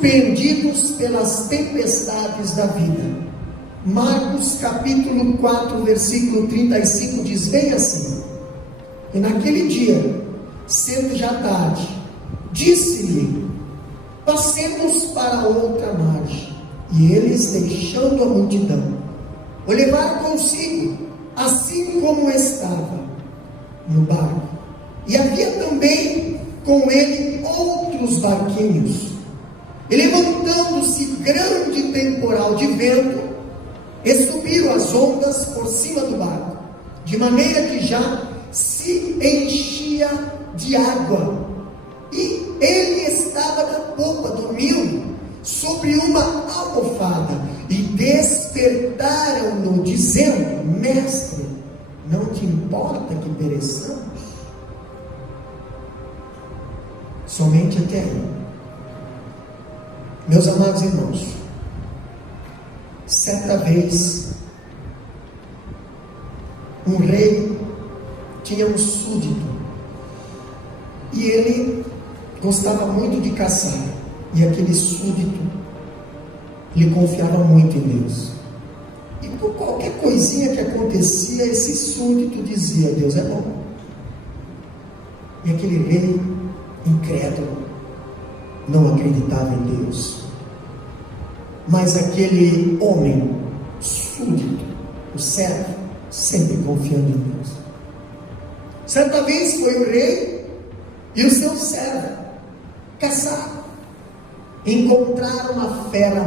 surpreendidos pelas tempestades da vida. Marcos capítulo 4, versículo 35 diz bem assim: e naquele dia, sendo já tarde, disse-lhe: passemos para outra margem. E eles, deixando a multidão, o levaram consigo, assim como estava no barco. E havia também com ele outros barquinhos. E levantando-se grande temporal de vento, e subiram as ondas por cima do barco, de maneira que já se enchia de água. E ele estava na popa, dormindo sobre uma almofada. E despertaram-no, dizendo: mestre, não te importa que pereçamos? Somente até aí. Meus amados irmãos, certa vez, um rei tinha um súdito, e ele gostava muito de caçar, e aquele súdito lhe confiava muito em Deus, e por qualquer coisinha que acontecia, esse súdito dizia: Deus é bom. E aquele rei incrédulo não acreditava em Deus, mas aquele homem súdito, o servo, sempre confiando em Deus. Certa vez foi o rei e o seu servo caçar, encontraram uma fera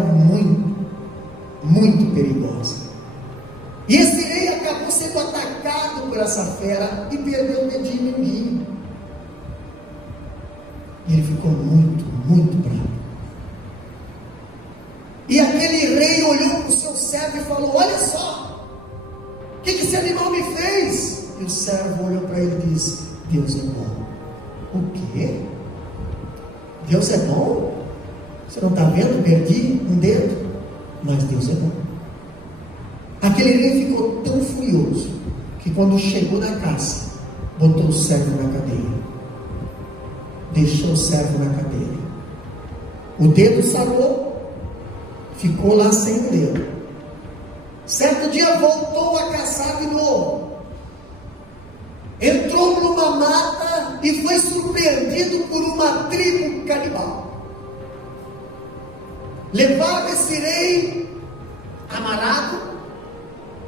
muito perigosa, e esse rei acabou sendo atacado por essa fera e perdeu o dedinho mindinho. E ele ficou muito bravo. E aquele rei olhou para o seu servo e falou: olha só, o que esse animal me fez? E o servo olhou para ele e disse: Deus é bom. O quê? Deus é bom? Você não está vendo? Perdi um dedo, mas Deus é bom. Aquele rei ficou tão furioso que quando chegou na casa, botou o servo na cadeia, deixou o servo na cadeia. O dedo sarou, ficou lá sem o dedo. Certo dia voltou a caçar de novo, entrou numa mata e foi surpreendido por uma tribo canibal. Levaram esse rei amarrado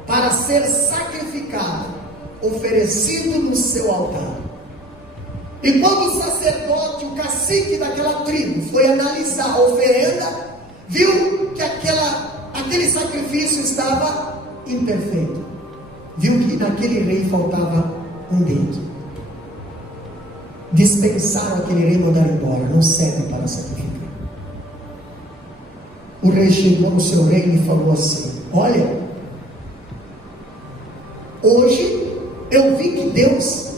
para ser sacrificado, oferecido no seu altar. E quando o sacerdote, o cacique daquela tribo, foi analisar a oferenda, viu que aquele sacrifício estava imperfeito. Viu que naquele rei faltava um dedo. Dispensaram aquele rei e mandaram embora. Não serve para sacrificar. O rei chegou no seu reino e falou assim: olha, hoje eu vi que Deus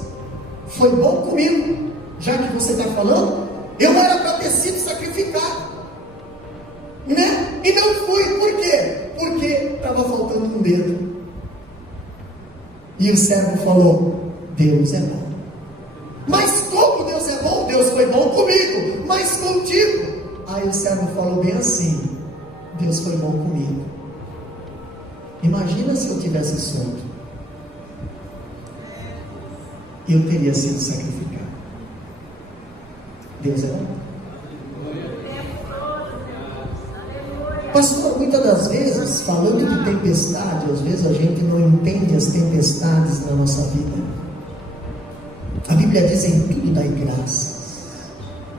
foi bom comigo, já que você está falando. Eu era para ter sido sacrificado, né? E não fui. Por quê? Porque estava faltando um dedo. E o servo falou: Deus é bom. Mas como Deus é bom? Deus foi bom comigo, mas contigo. Aí o servo falou bem assim: Deus foi bom comigo. Imagina se eu tivesse solto, eu teria sido sacrificado. Deus é bom. Pastor, muitas das vezes, falando de tempestade, às vezes a gente não entende as tempestades na nossa vida. A Bíblia diz: em tudo dai graças,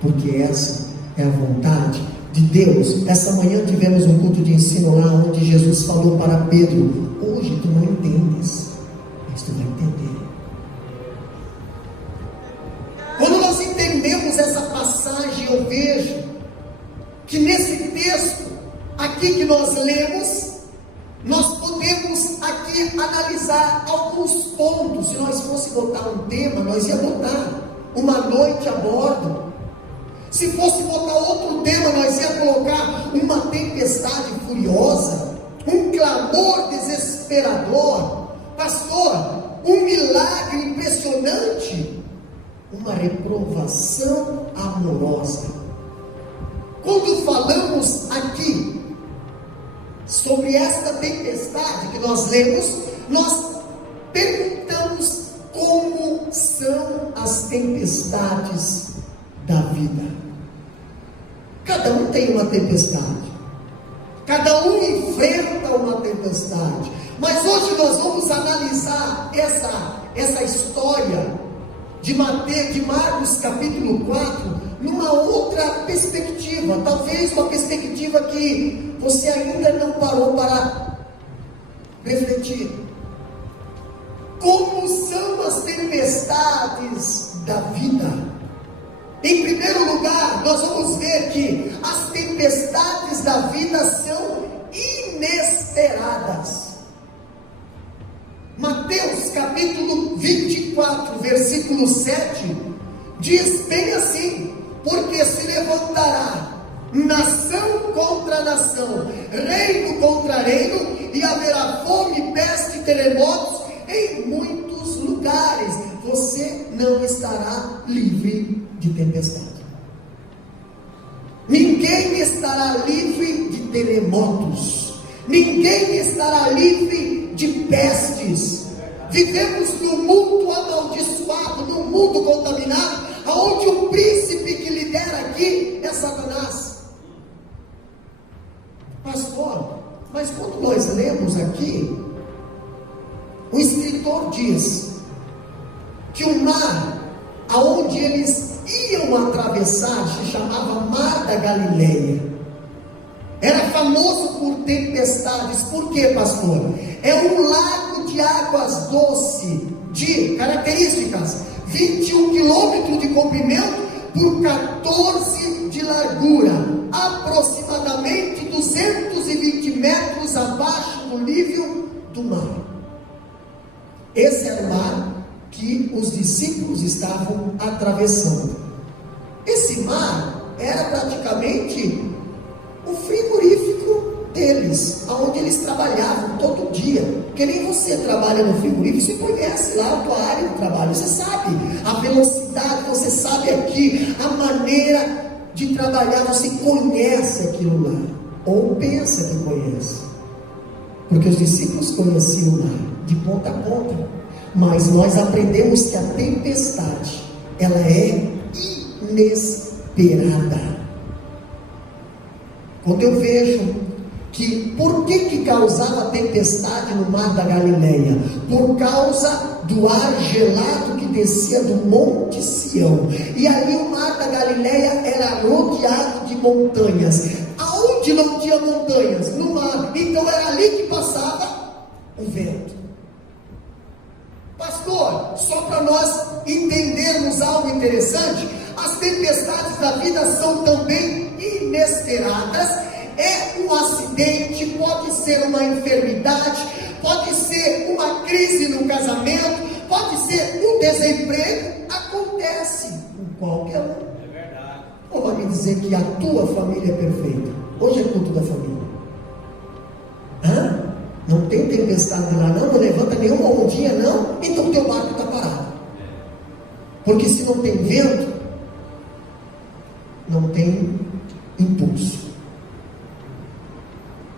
porque essa é a vontade de Deus. Essa manhã tivemos um culto de ensino lá, onde Jesus falou para Pedro: hoje tu não entendes, mas tu vai entender. Quando nós entendemos essa passagem, eu vejo que nesse texto aqui que nós lemos, nós podemos aqui analisar alguns pontos. Se nós fosse botar um tema, nós ia botar uma noite a bordo. Se fosse botar outro tema, nós ia colocar uma tempestade furiosa, um clamor desesperador, pastor, um milagre impressionante, uma reprovação amorosa. Quando falamos aqui sobre esta tempestade que nós lemos, nós perguntamos como são as tempestades da vida. Cada um tem uma tempestade, cada um enfrenta uma tempestade, mas hoje nós vamos analisar essa história de Marcos capítulo 4, numa outra perspectiva, talvez uma perspectiva que você ainda não parou para refletir. Como são as tempestades da vida? Em primeiro lugar, nós vamos ver que as tempestades da vida são inesperadas. Mateus capítulo 24, versículo 7, diz bem assim: porque se levantará nação contra nação, reino contra reino, e haverá fome, peste e terremotos em muitos lugares. Você não estará livre de tempestade. Ninguém estará livre de terremotos. Ninguém estará livre de pestes. Vivemos num mundo amaldiçoado, num mundo contaminado, onde o príncipe que lidera aqui é Satanás. Pastor, mas quando nós lemos aqui, o escritor diz que o mar aonde eles iam atravessar se chamava Mar da Galileia. Era famoso por tempestades. Por quê, pastor? É um lago de águas doces, de características 21 quilômetros de comprimento por 14 de largura, aproximadamente 220 metros abaixo do nível do mar. Esse era o mar que os discípulos estavam atravessando. Esse mar era praticamente o frigorífico deles, onde eles trabalhavam todo dia. Porque nem você trabalha no frigorífico, você conhece lá a tua área de trabalho, você sabe a velocidade, você sabe aqui a maneira de trabalhar, você conhece aquilo lá, ou pensa que conhece, porque os discípulos conheciam o mar de ponta a ponta. Mas nós aprendemos que a tempestade, ela é inesperada. Quando eu vejo que, por que causava tempestade no Mar da Galileia? Por causa do ar gelado que descia do Monte Sião, e ali o Mar da Galileia era rodeado de montanhas. Aonde não tinha montanhas? No mar. Então era ali que passava o vento. Pastor, só para nós entendermos algo interessante, as tempestades da vida são também inesperadas. É um acidente, pode ser uma enfermidade, pode ser uma crise no casamento, pode ser um desemprego, acontece com qualquer um. É verdade. Ou vai me dizer que a tua família é perfeita? Hoje é culto da família. Hã? Não tem tempestade lá não levanta nenhuma ondinha não, então o teu barco está parado. Porque se não tem vento, não tem impulso.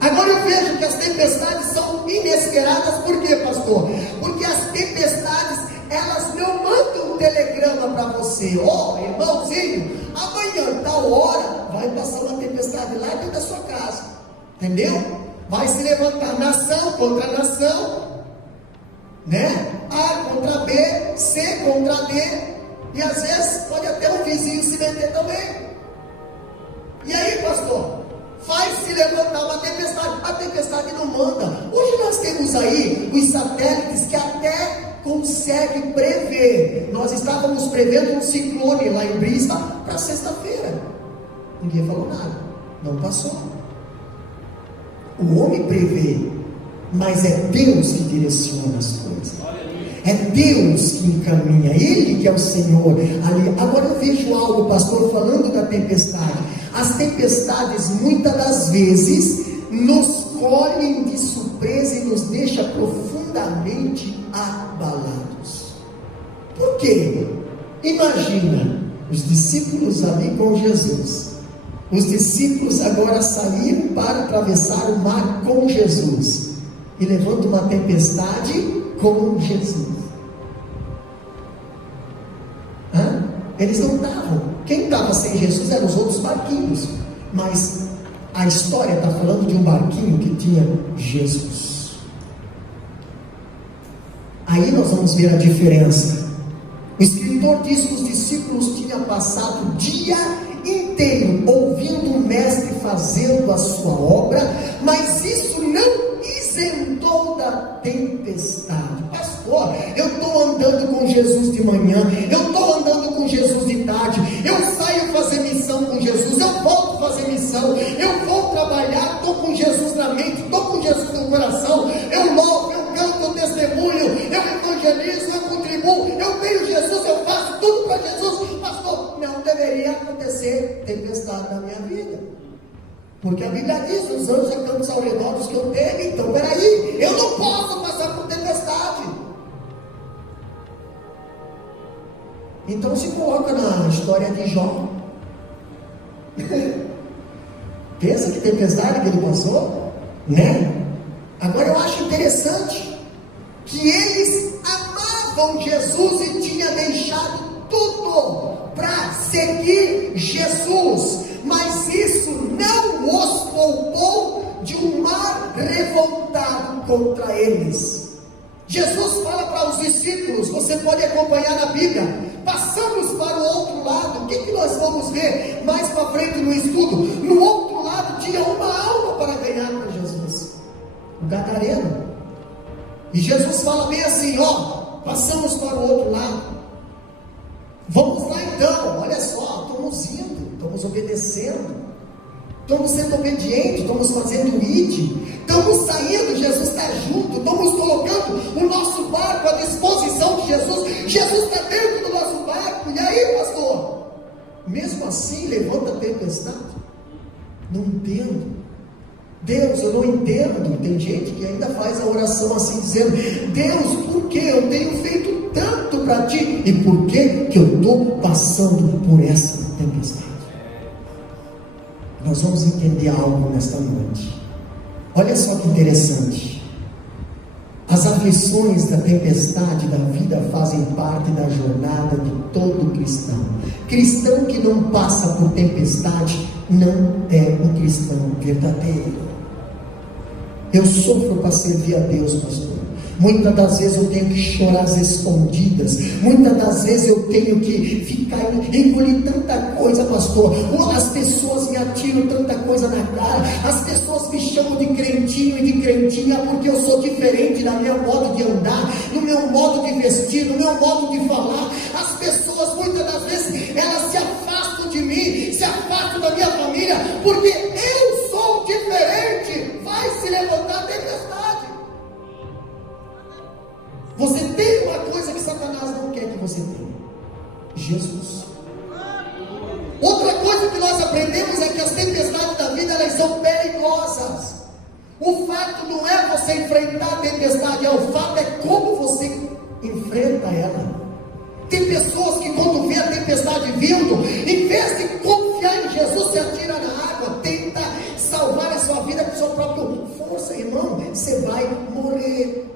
Agora eu vejo que as tempestades são inesperadas. Por quê, pastor? Porque as tempestades, elas não mandam um telegrama para você: ó, irmãozinho, amanhã, tal hora, vai passar uma tempestade lá dentro da sua casa. Entendeu? Vai se levantar nação contra nação, né? A contra B, C contra D, e às vezes pode até um vizinho se meter também. E aí, pastor, faz se levantar uma tempestade. A tempestade não manda. Hoje nós temos aí os satélites que até conseguem prever. Nós estávamos prevendo um ciclone lá em Brisbane para sexta-feira. Ninguém falou nada, não passou. O homem prevê, mas é Deus que direciona as coisas. É Deus que encaminha, Ele que é o Senhor ali. Agora eu vejo algo, pastor, falando da tempestade. As tempestades muitas das vezes nos colhem de surpresa e nos deixa profundamente abalados. Por quê? Imagina os discípulos ali com Jesus, Os discípulos agora saíram para atravessar o mar com Jesus, e levando uma tempestade com Jesus. Eles não estavam. Quem estava sem Jesus eram os outros barquinhos, mas a história está falando de um barquinho que tinha Jesus. Aí nós vamos ver a diferença. O escritor diz que os discípulos tinham passado o dia inteiro ouvindo o mestre fazendo a sua obra, mas isso não isentou da tempestade. Pastor, eu estou andando com Jesus de manhã, eu estou andando com Jesus de tarde, eu saio fazer missão com Jesus, eu volto fazer missão, eu vou trabalhar, estou com Jesus na mente, estou com Jesus no coração, eu louvo, eu canto, eu testemunho, eu evangelizo, eu contribuo, eu tenho Jesus, eu faço tudo para Jesus. Pastor, não deveria acontecer tempestade na minha vida, porque a Bíblia diz: os anjos acampam ao redor dos que eu tenho. Então peraí, eu não posso passar por tempestade. Então se coloca na história de Jó. Pensa que tempestade que ele passou, né? Agora eu acho interessante que eles amavam Jesus e tinham deixado tudo para seguir Jesus, mas isso não os poupou de um mar revoltado contra eles. Jesus fala para os discípulos, você pode acompanhar na Bíblia: passamos para o outro lado. O que nós vamos ver mais para frente no estudo? No outro lado tinha uma alma para ganhar para Jesus, o gadareno. E Jesus fala bem assim: passamos para o outro lado. Vamos lá então, olha só, estamos indo, estamos obedecendo, estamos sendo obedientes, estamos fazendo o ID, estamos saindo, Jesus está junto, estamos colocando o nosso barco à disposição de Jesus, Jesus está dentro do nosso barco. E aí, pastor, mesmo assim levanta a tempestade? Não entendo. Deus, eu não entendo. Tem gente que ainda faz a oração assim, dizendo: Deus, por que eu tenho feito tanto para ti, e por que eu estou passando por essa tempestade? Nós vamos entender algo nesta noite. Olha só que interessante. As aflições da tempestade da vida fazem parte da jornada de todo cristão. Cristão que não passa por tempestade não é um cristão verdadeiro. Eu sofro para servir a Deus, pastor. Muitas das vezes eu tenho que chorar às escondidas. Muitas das vezes eu tenho que ficar engolir tanta coisa, pastor. As pessoas me atiram tanta coisa na cara. As pessoas me chamam de crentinho e de crentinha porque eu sou diferente no meu modo de andar, no meu modo de vestir, no meu modo de falar. As pessoas muitas das vezes elas se afastam de mim, se afastam da minha família, porque eu sou diferente. Vai se levantar a tempestade. Você tem uma coisa que Satanás não quer que você tenha: Jesus. Outra coisa que nós aprendemos é que as tempestades da vida, elas são perigosas. O fato não é você enfrentar a tempestade, o fato é como você enfrenta ela. Tem pessoas que quando vê a tempestade vindo, em vez de confiar em Jesus, se atira na água, tenta salvar a sua vida com sua própria força. Irmão, você vai morrer.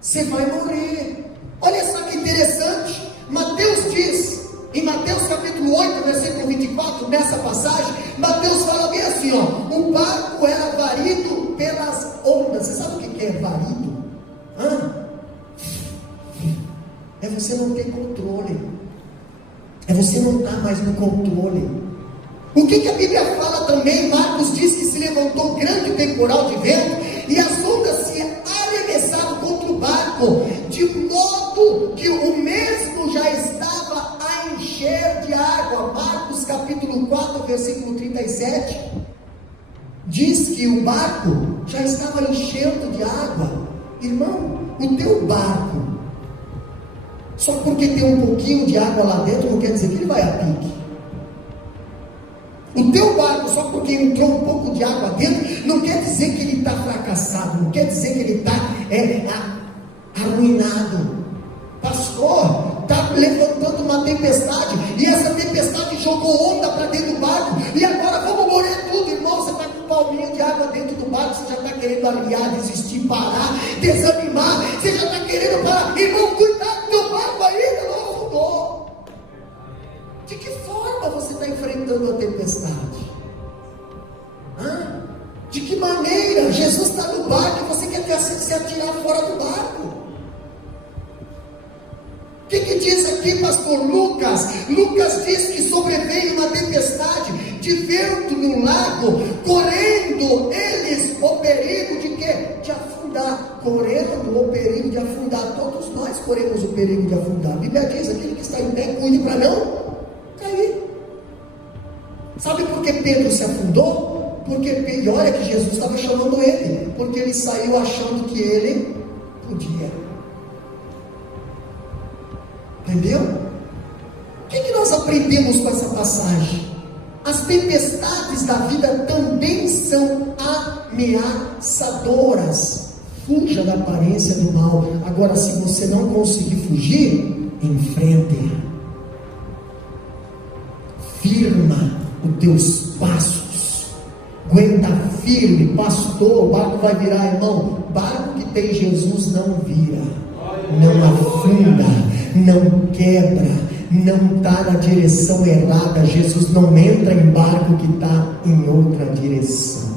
Você vai morrer. Olha só que interessante. Mateus diz, em Mateus capítulo 8, versículo 24, nessa passagem, Mateus fala bem assim: o barco era varido pelas ondas. Você sabe o que é varido? É você não ter controle. É você não estar mais no controle. O que a Bíblia fala também? Marcos diz que se levantou um grande temporal de vento e as ondas se arremessaram contra o barco, de modo que o mesmo já estava a encher de água. Marcos capítulo 4, versículo 37, diz que o barco já estava enchendo de água. Irmão, o teu barco, só porque tem um pouquinho de água lá dentro, não quer dizer que ele vai a pique. O teu barco, só porque entrou um pouco de água dentro, não quer dizer que ele está fracassado, não quer dizer que ele está arruinado. Pastor, está levantando uma tempestade, e essa tempestade tempestade jogou onda para dentro do barco, e agora vamos morrer tudo, irmão. Você está com um palminho de água dentro do barco, você já está querendo aliviar, desistir, parar, desanimar, você já está querendo parar. Irmão, cuidado do teu barco ainda não afundou. De que forma você está enfrentando a tempestade? De que maneira? Jesus está no barco e você quer se atirar fora do barco. O que diz aqui, pastor Lucas? Lucas diz que sobreveio uma tempestade de vento no lago, correndo eles o perigo de quê? De afundar. Correndo o perigo de afundar. Todos nós corremos o perigo de afundar. A Bíblia diz: aquele que está em pé, cuide para não cair. Sabe por que Pedro se afundou? E olha que Jesus estava chamando ele, porque ele saiu achando que ele podia. Entendeu? O que nós aprendemos com essa passagem? As tempestades da vida também são ameaçadoras. Fuja da aparência do mal. Agora, se você não conseguir fugir, enfrente-a. Firma os teus passos. Aguenta firme, pastor. O barco vai virar, irmão. Barco que tem Jesus não vira, não afunda, não quebra, não está na direção errada. Jesus não entra em barco que está em outra direção.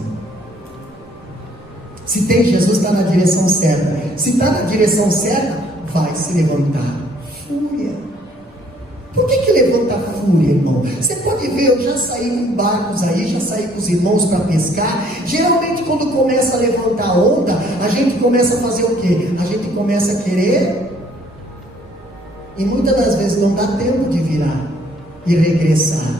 Se tem Jesus, está na direção certa. Se está na direção certa, vai se levantar fúria. Por que levanta fúria, irmão? Você pode ver, eu já saí em barcos aí, já saí com os irmãos para pescar. Geralmente quando começa a levantar onda, a gente começa a fazer o quê? A gente começa a querer, e muitas das vezes não dá tempo de virar e regressar.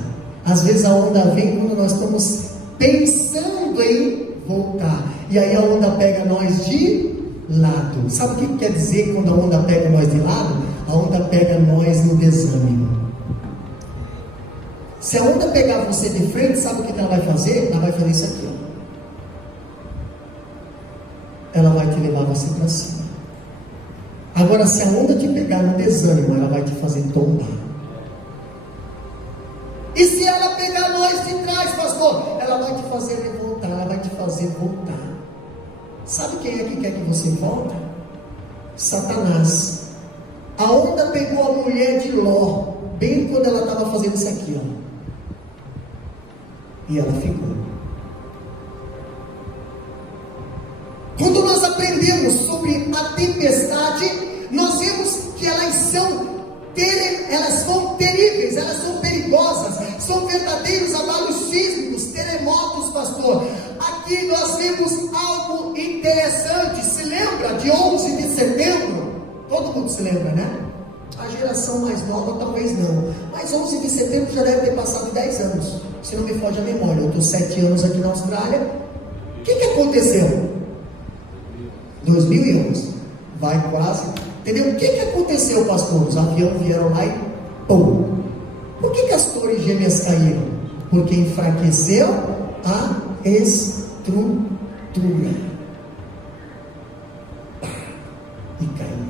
Às vezes a onda vem quando nós estamos pensando em voltar, e aí a onda pega nós de lado. Sabe o que quer dizer quando a onda pega nós de lado? A onda pega nós no desânimo. Se a onda pegar você de frente, sabe o que ela vai fazer? Ela vai fazer isso aqui, ó. Ela vai te levar você para cima. Agora, se a onda te pegar no desânimo, ela vai te fazer tombar. E se ela pegar nós de trás, pastor, ela vai te fazer revoltar, ela vai te fazer voltar. Sabe quem é que quer que você volte? Satanás. A onda pegou a mulher de Ló, bem quando ela estava fazendo isso aqui, ó. E ela ficou. Quando nós aprendemos sobre a tempestade, nós vemos que elas são terríveis, elas são perigosas, são verdadeiros abalos sísmicos, terremotos, pastor. Aqui nós vemos algo interessante. Se lembra de 11 de setembro? Todo mundo se lembra, né? A geração mais nova talvez não, mas 11 de setembro já deve ter passado 10 anos, se não me foge a memória. Eu estou 7 anos aqui na Austrália. O que aconteceu? 2011, vai quase, entendeu? O que aconteceu, pastor? Os aviões vieram lá e pum. Por que as torres gêmeas caíram? Porque enfraqueceu a estrutura. E caiu.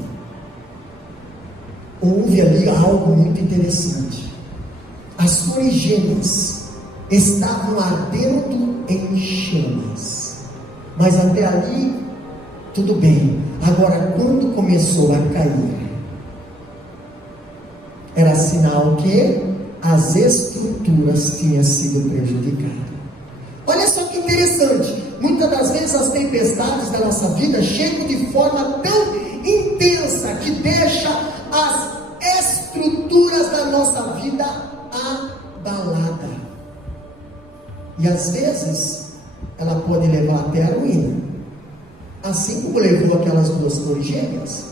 Houve ali algo muito interessante. As torres gêmeas estavam ardendo em chamas, mas até ali tudo bem. Agora, quando começou a cair, era sinal que as estruturas tinham sido prejudicadas. Olha só que interessante. Muitas das vezes as tempestades da nossa vida chegam de forma tão intensa que deixa as estruturas da nossa vida abalada. E às vezes ela pode levar até a ruína, assim como levou aquelas duas torres gêmeas.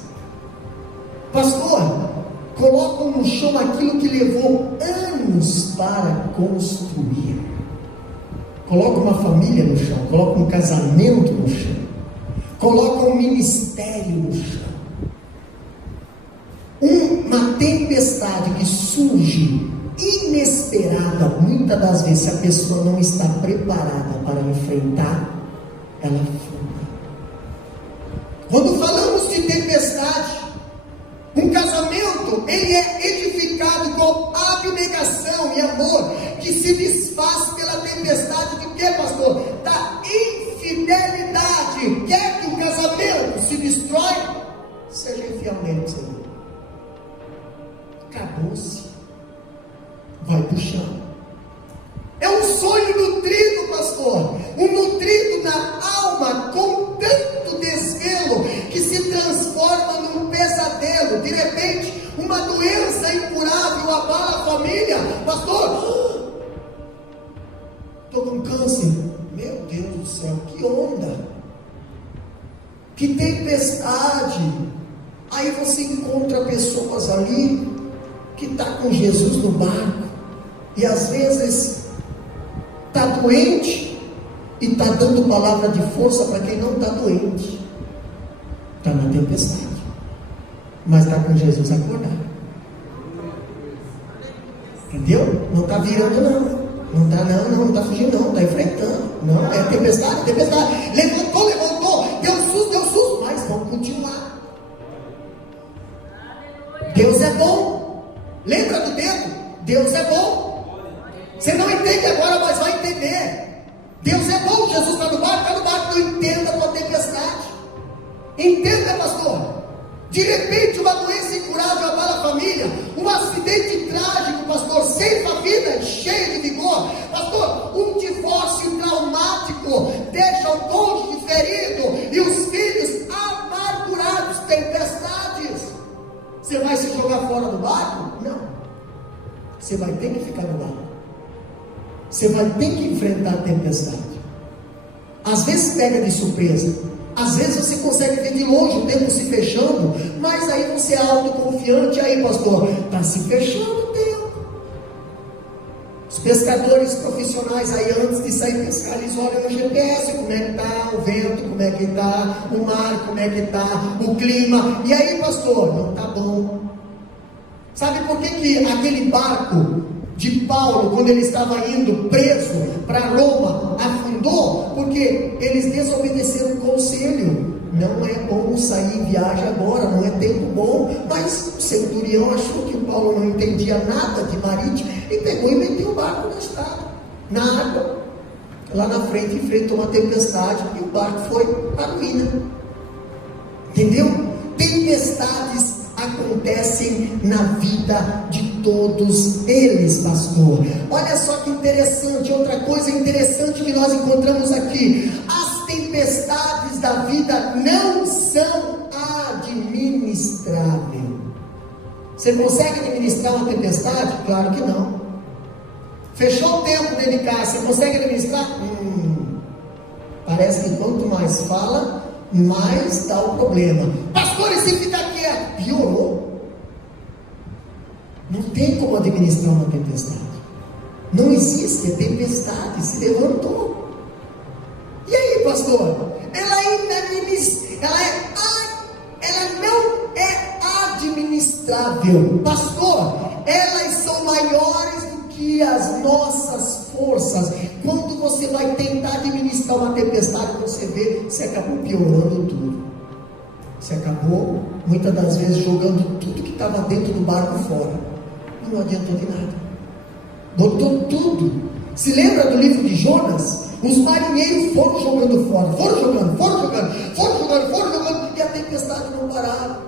Pastor, colocam no chão aquilo que levou anos para construir. Coloca uma família no chão, coloca um casamento no chão, coloca um ministério no chão. Uma tempestade que surge inesperada, muitas das vezes, se a pessoa não está preparada para enfrentar, ela afunda. Quando falamos de tempestade, um casamento, ele é edificado identificado com abnegação e amor, que se desfaz pela tempestade de quê, pastor? Da infidelidade. Quer que o casamento se destrói? Seja infiel nele, Senhor. Acabou-se. Vai pro chão. É um sonho nutrido, pastor, um nutrido na alma com tanto desvelo que se transforma num pesadelo. De repente, uma doença incurável abala a família. Pastor, estou com câncer. Meu Deus do céu, que onda, que tempestade. Aí você encontra pessoas ali que está com Jesus no barco, e às vezes está doente e está dando palavra de força para quem não está doente. Está na tempestade, mas está com Jesus acordado. Entendeu? Não está virando não. Não está fugindo não, está enfrentando. Não, é tempestade. Levantou, deu susto, mas vamos continuar. Deus é bom. Lembra do dedo? Deus é bom. Você não entende agora, mas vai entender. Deus é bom. Jesus está no barco, não entenda a tua tempestade. Entenda, pastor. De repente uma doença incurável abala a família, um acidente trágico, pastor, ceifa a vida, cheia de vigor, pastor, um divórcio traumático, deixa o cônjuge ferido e os filhos amargurados. Tempestades. Você vai se jogar fora do barco? Não. Você vai ter que ficar no barco. Você vai ter que enfrentar a tempestade. Às vezes pega de surpresa. Às vezes você consegue ver de longe o tempo se fechando, mas aí você é autoconfiante. Aí, pastor, está se fechando o tempo. Os pescadores profissionais aí, antes de sair pescar, eles olham no GPS, como é que está o vento, como é que está o mar, como é que está o clima. E aí, pastor, não está bom. Sabe por que aquele barco de Paulo, quando ele estava indo preso para Roma, afundou? Porque eles desobedeceram o conselho. Não é bom sair em viagem agora, não é tempo bom. Mas o centurião achou que o Paulo não entendia nada de marítimo e pegou e meteu o barco na estrada, na água. Lá na frente enfrentou uma tempestade e o barco foi para a ruína. Entendeu? Tempestades acontecem na vida de todos eles, pastor. Olha só que interessante, outra coisa interessante que nós encontramos aqui: as tempestades da vida não são administráveis. Você consegue administrar uma tempestade? Claro que não. Fechou o tempo dentro de casa, você consegue administrar? Parece que quanto mais fala, mais dá o problema. Pastor, e se ficar quieto? Piorou. Não tem como administrar uma tempestade. Não existe, é tempestade, se levantou. E aí, pastor? Ela não é administrável. Pastor, elas são maiores do que as nossas forças. Quando você vai tentar administrar uma tempestade, você vê, você acabou piorando tudo. Você acabou, muitas das vezes, jogando tudo que estava dentro do barco fora. Não adiantou de nada. Botou tudo. Se lembra do livro de Jonas? Os marinheiros foram jogando fora, foram jogando, e a tempestade não parava.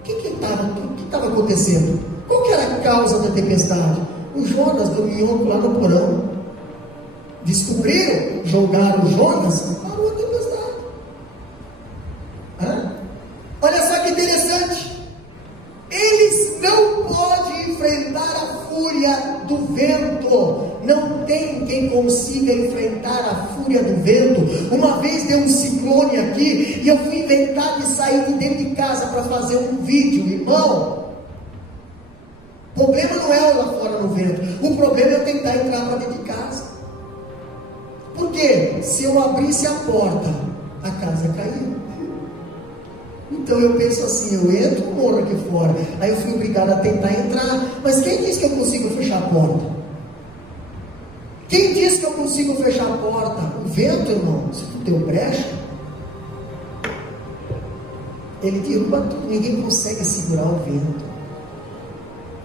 O que estava acontecendo? Qual que era a causa da tempestade? O Jonas dormiu lá no porão. Descobriram, jogaram o Jonas, parou a tempestade. Olha só que interessante. Eles não podem enfrentar a fúria do vento. Não tem quem consiga enfrentar a fúria do vento. Uma vez deu um ciclone aqui e eu fui inventar de sair de dentro de casa para fazer um vídeo, irmão. O problema não é lá fora no vento. O problema é eu tentar entrar para dentro de casa. Porque se eu abrisse a porta, a casa caiu. Então eu penso assim, eu entro ou morro aqui fora? Aí eu fui obrigado a tentar entrar. Mas quem disse que eu consigo fechar a porta? Quem disse que eu consigo fechar a porta? O vento, irmão, se tu deu brecha, ele derruba tudo. Ninguém consegue segurar o vento.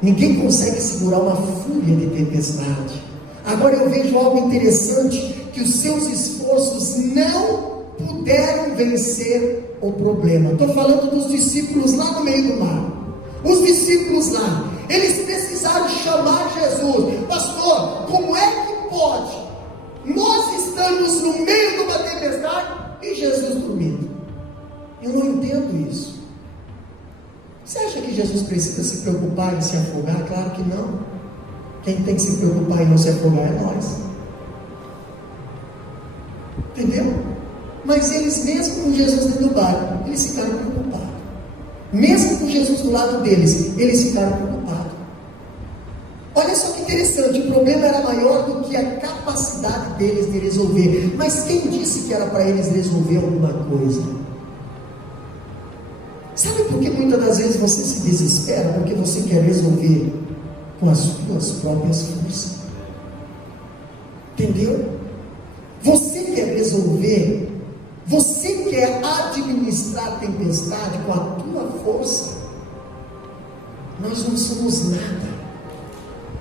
Ninguém consegue segurar uma fúria de tempestade. Agora eu vejo algo interessante, que os seus esforços não puderam vencer o problema. Estou falando dos discípulos lá no meio do mar. Os discípulos lá, eles precisaram chamar Jesus. Pastor, como é que pode? Nós estamos no meio de uma tempestade e Jesus dormindo. Eu não entendo isso. Você acha que Jesus precisa se preocupar em se afogar? Claro que não. Quem tem que se preocupar em não se afogar é nós. Entendeu? Mas eles, mesmo com Jesus dentro do barco, eles ficaram preocupados. Mesmo com Jesus do lado deles, eles ficaram preocupados. Olha só que interessante, o problema era maior do que a capacidade deles de resolver. Mas quem disse que era para eles resolver alguma coisa? Sabe por que muitas das vezes você se desespera? Porque você quer resolver com as suas próprias forças. Entendeu? Você quer resolver, você quer administrar a tempestade com a tua força. Nós não somos nada.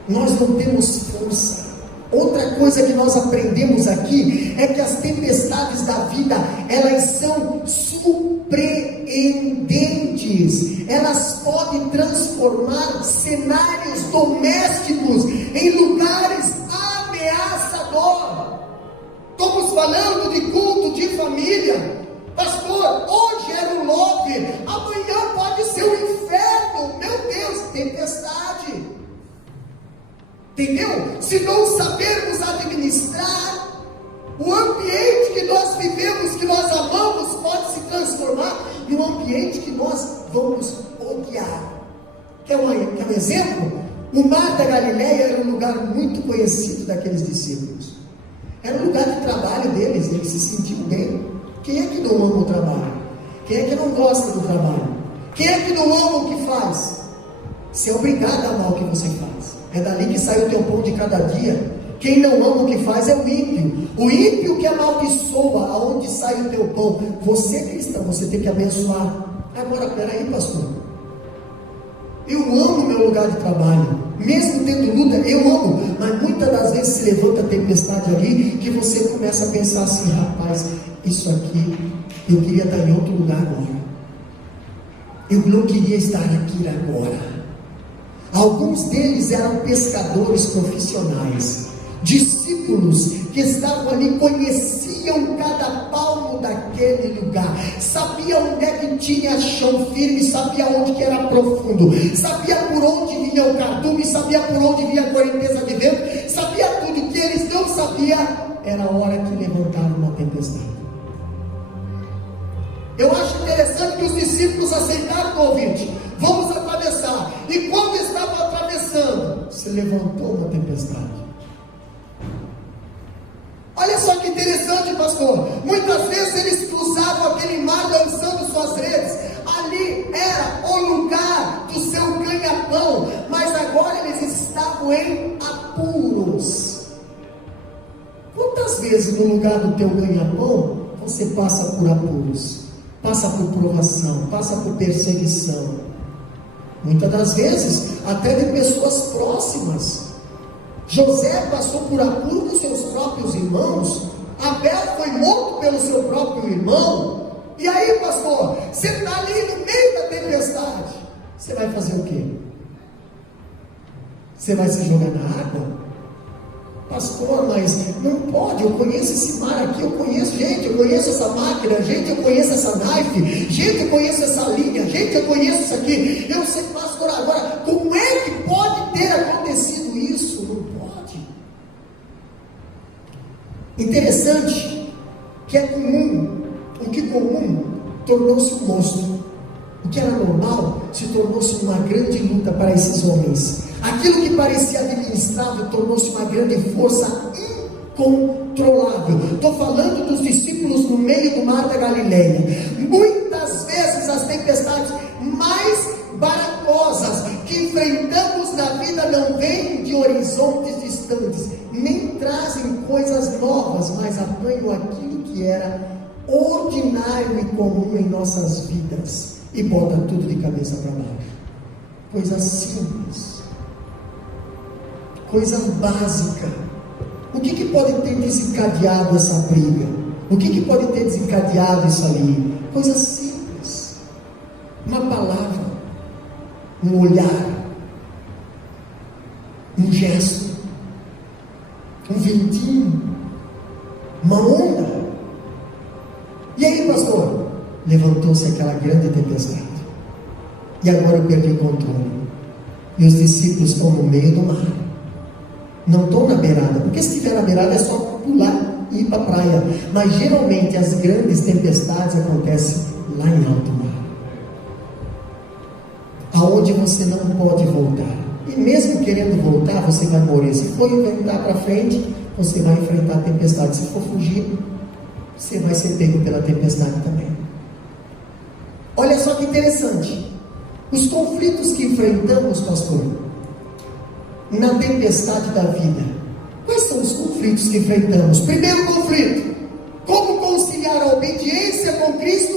Nós não temos força. Outra coisa que nós aprendemos aqui é que as tempestades da vida, elas são surpreendentes. Elas podem transformar cenários domésticos em lugares ameaçadores. Estamos falando de culto de família. Pastor, hoje é no love, amanhã pode ser o inferno. Meu Deus, tempestade. Entendeu? Se não sabermos administrar, o ambiente que nós vivemos, que nós amamos, pode se transformar em um ambiente que nós vamos odiar. Quer um exemplo? O Mar da Galileia era um lugar muito conhecido daqueles discípulos. Era um lugar de trabalho deles, eles se sentiam bem. Quem é que não ama o trabalho? Quem é que não gosta do trabalho? Quem é que não ama o que faz? Você é obrigado a amar o que você faz. É dali que sai o teu pão de cada dia. Quem não ama o que faz é o ímpio. O ímpio que amaldiçoa aonde sai o teu pão. Você é cristão, você tem que abençoar. Agora, peraí, pastor. Eu amo meu lugar de trabalho. Mesmo tendo luta, eu amo. Mas muitas das vezes se levanta a tempestade ali, que você começa a pensar assim: rapaz, isso aqui, eu queria estar em outro lugar agora. Eu não queria estar aqui agora. Alguns deles eram pescadores profissionais, discípulos que estavam ali, conheciam cada palmo daquele lugar, sabiam onde é que tinha chão firme, sabia onde que era profundo, sabia por onde vinha o cardume, sabia por onde vinha a correnteza de vento, sabia tudo. Que eles não sabiam era a hora que levantaram uma tempestade. Eu acho interessante que os discípulos aceitaram o convite. Vamos atravessar. E quando estavam atravessando, se levantou uma tempestade. Olha só que interessante, pastor. Muitas vezes eles cruzavam aquele mar lançando suas redes. Ali era o lugar do seu ganha-pão. Mas agora eles estavam em apuros. Quantas vezes no lugar do teu ganha-pão você passa por apuros? Passa por provação, passa por perseguição. Muitas das vezes, até de pessoas próximas. José passou por apuro dos seus próprios irmãos. Abel foi morto pelo seu próprio irmão. E aí, pastor, você está ali no meio da tempestade. Você vai fazer o quê? Você vai se jogar na água? Pastor, mas não pode, eu conheço esse mar aqui, eu conheço essa máquina, gente, eu conheço essa knife, gente, eu conheço essa linha, gente, eu conheço isso aqui, eu sei, pastor, agora, como é que pode ter acontecido isso? Não pode. Interessante, que é comum, o que comum tornou-se um monstro, o que era normal se tornou-se uma grande luta para esses homens. Aquilo que parecia administrável tornou-se uma grande força incontrolável. Estou falando dos discípulos no meio do mar da Galileia. Muitas vezes as tempestades mais baratos que enfrentamos na vida não vêm de horizontes distantes, nem trazem coisas novas, mas apanham aquilo que era ordinário e comum em nossas vidas e bota tudo de cabeça para baixo. Coisas simples. coisa básica. O que pode ter desencadeado essa briga? O que pode ter desencadeado isso ali? Coisa simples. Uma palavra, um olhar, um gesto, um ventinho, uma onda. E aí, pastor? Levantou-se aquela grande tempestade. E agora eu perdi o controle. E os discípulos estão no meio do mar. Não estão na beirada, porque se estiver na beirada é só pular e ir para a praia. Mas geralmente as grandes tempestades acontecem lá em alto mar, aonde você não pode voltar. E mesmo querendo voltar, você vai morrer. Se for enfrentar para frente, você vai enfrentar a tempestade. Se for fugir, você vai ser pego pela tempestade também. Olha só que interessante. Os conflitos que enfrentamos, pastor, na tempestade da vida. Quais são os conflitos que enfrentamos? Primeiro conflito: como conciliar a obediência com Cristo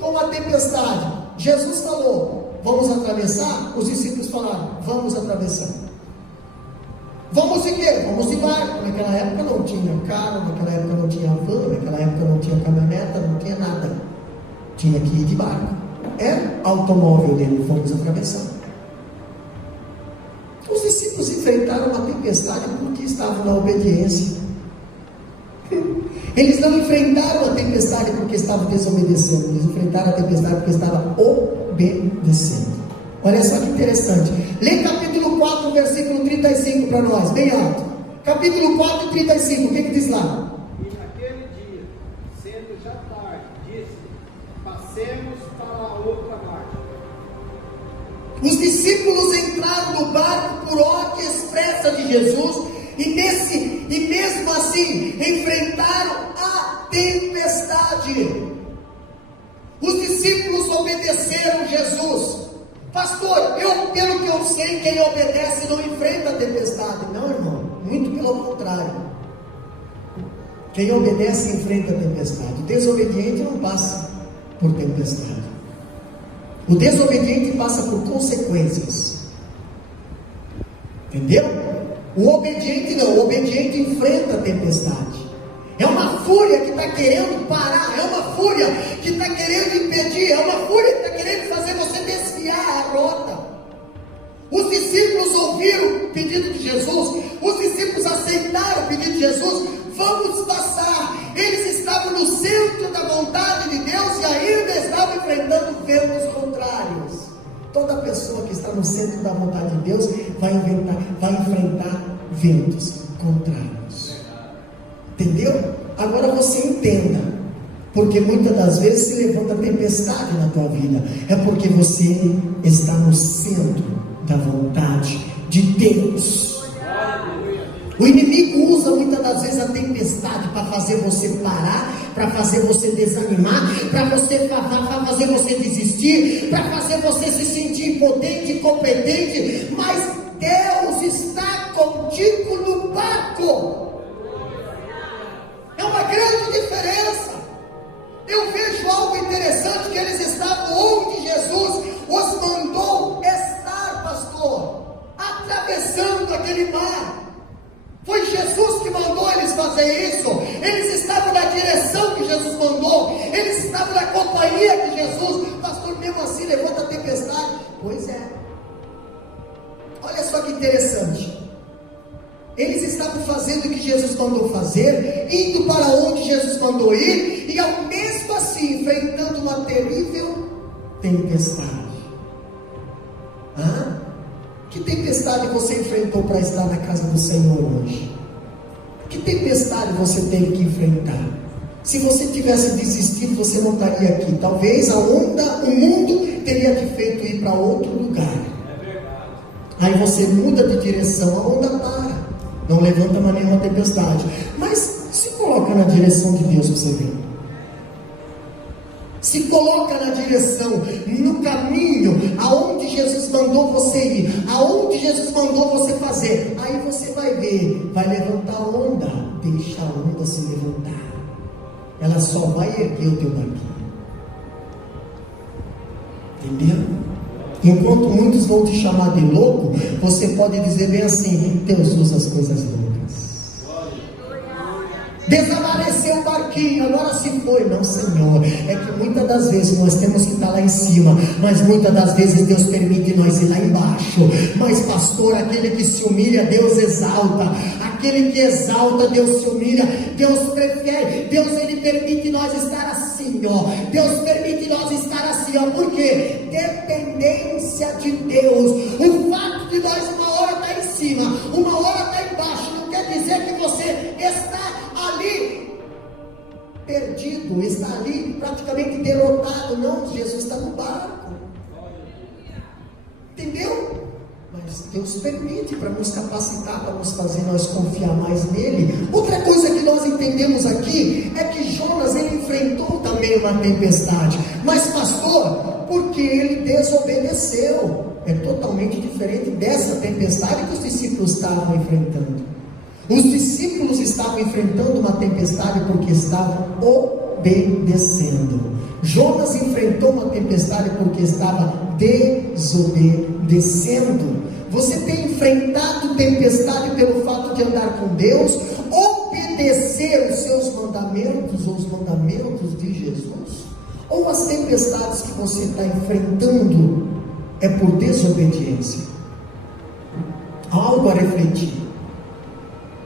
com a tempestade? Jesus falou: vamos atravessar? Os discípulos falaram: vamos atravessar. Vamos de quê? Vamos de barco. Naquela época não tinha carro, naquela época não tinha van, naquela época não tinha caminhoneta, não tinha nada. Tinha que ir de barco. Era automóvel dele, vamos atravessar. Os discípulos enfrentaram uma tempestade porque estavam na obediência. Eles não enfrentaram a tempestade porque estavam desobedecendo. Eles enfrentaram a tempestade porque estavam obedecendo. Olha só que interessante. Lê capítulo 4, versículo 35 para nós, bem alto. Capítulo 4, 35, o que diz lá? E naquele dia, sendo já tarde, disse: passemos para a outra margem. Os discípulos entraram no barco por ordem expressa de Jesus e mesmo assim enfrentaram a tempestade. Os discípulos obedeceram Jesus. Pastor, pelo que eu sei, quem obedece não enfrenta a tempestade. Não, irmão, muito pelo contrário. Quem obedece enfrenta a tempestade. O desobediente não passa por tempestade. O desobediente passa por consequências. Entendeu? O obediente não. O obediente enfrenta a tempestade. É uma fúria que está querendo parar. É uma fúria que está querendo impedir. É uma fúria que está querendo fazer você desviar a rota. Os discípulos ouviram o pedido de Jesus. Os discípulos aceitaram o pedido de Jesus. Vamos passar. Eles estavam no centro da vontade de Deus e ainda estavam enfrentando ventos contrários. Toda pessoa que está no centro da vontade de Deus vai enfrentar ventos contrários. Entendeu? Agora você entenda, porque muitas das vezes se levanta tempestade na tua vida, é porque você está no centro da vontade de Deus. O inimigo usa muitas das vezes a tempestade para fazer você parar, para fazer você desanimar, para fazer você desistir, para fazer você se sentir impotente, incompetente, mas Deus está contigo no barco. É uma grande diferença. Eu vejo algo interessante, que eles estavam onde Jesus os mandou estar, pastor, atravessando aquele mar. Foi Jesus que mandou eles fazer isso. Eles estavam na direção que Jesus mandou. Eles estavam na companhia de Jesus. Pastor, mesmo assim levanta a tempestade. Pois é. Olha só que interessante. Eles estavam fazendo o que Jesus mandou fazer, indo para onde Jesus mandou ir, e ao mesmo assim enfrentando uma terrível tempestade. Que tempestade você enfrentou para estar na casa do Senhor hoje? Que tempestade você teve que enfrentar? Se você tivesse desistido, você não estaria aqui. Talvez o mundo teria te feito ir para outro lugar. É verdade. Aí você muda de direção, a onda para. Não levanta mais nenhuma tempestade. Mas se coloca na direção de Deus para você ver. Se coloca na direção, no caminho, aonde Jesus mandou você ir, aonde Jesus mandou você fazer. Aí você vai ver, vai levantar a onda. Deixa a onda se levantar. Ela só vai erguer o teu barquinho. Entendeu? Enquanto muitos vão te chamar de louco, você pode dizer bem assim: Deus usa as coisas loucas. Desapareceu o barquinho, agora se foi. Não, Senhor, é que muitas das vezes nós temos que estar lá em cima, mas muitas das vezes Deus permite nós ir lá embaixo. Mas pastor, aquele que se humilha, Deus exalta. Aquele que exalta, Deus se humilha. Deus prefere, Deus ele permite nós estar assim, ó. Deus permite nós estar assim, ó. Por quê? Dependência de Deus. O fato de nós uma hora estar em cima, uma hora estar embaixo, não quer dizer que você está ali perdido, está ali praticamente derrotado. Não, Jesus está no barco, entendeu? Mas Deus permite para nos capacitar, para nos fazer nós confiar mais nele. Outra coisa que nós entendemos aqui é que Jonas ele enfrentou também uma tempestade, mas pastor, porque ele desobedeceu. É totalmente diferente dessa tempestade que os discípulos estavam enfrentando. Os discípulos estavam enfrentando uma tempestade porque estavam obedecendo. Jonas enfrentou uma tempestade porque estava desobedecendo. Você tem enfrentado tempestade pelo fato de andar com Deus, obedecer os seus mandamentos ou os mandamentos de Jesus? Ou as tempestades que você está enfrentando é por desobediência? Algo a refletir.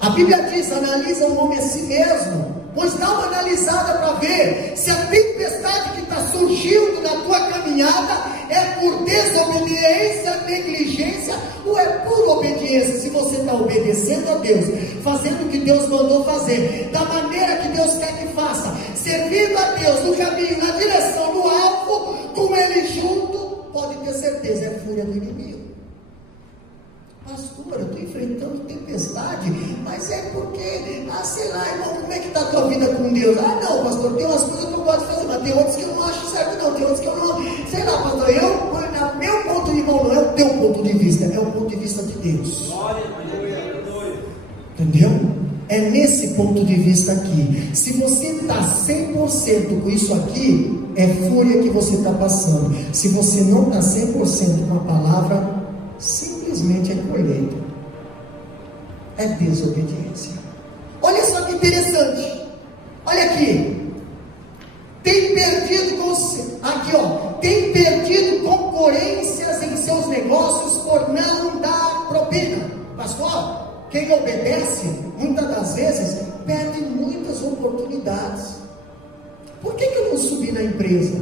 A Bíblia diz: analisa o homem a si mesmo, pois dá uma analisada para ver se a tempestade que está surgindo na tua caminhada é por desobediência, negligência ou é por obediência. Se você está obedecendo a Deus, fazendo o que Deus mandou fazer, da maneira que Deus quer que faça, servindo a Deus no caminho, na direção, no alvo, com Ele junto, pode ter certeza, é fúria do inimigo. Pastor, eu estou enfrentando tempestade, mas é porque, sei lá, irmão, como é que está a tua vida com Deus? Não, pastor, tem umas coisas que eu gosto de fazer, mas tem outras que eu não acho certo, não, tem outras que eu não, sei lá, pastor, meu ponto de vista não é o teu ponto de vista, é o ponto de vista de Deus. Entendeu? É nesse ponto de vista aqui. Se você está 100% com isso aqui, é fúria que você está passando. Se você não está 100% com a palavra, simplesmente é colheita, é desobediência. Olha só que interessante, olha aqui, tem perdido concorrências em seus negócios por não dar propina. Pastor, quem obedece, muitas das vezes, perde muitas oportunidades. Por que eu não subi na empresa?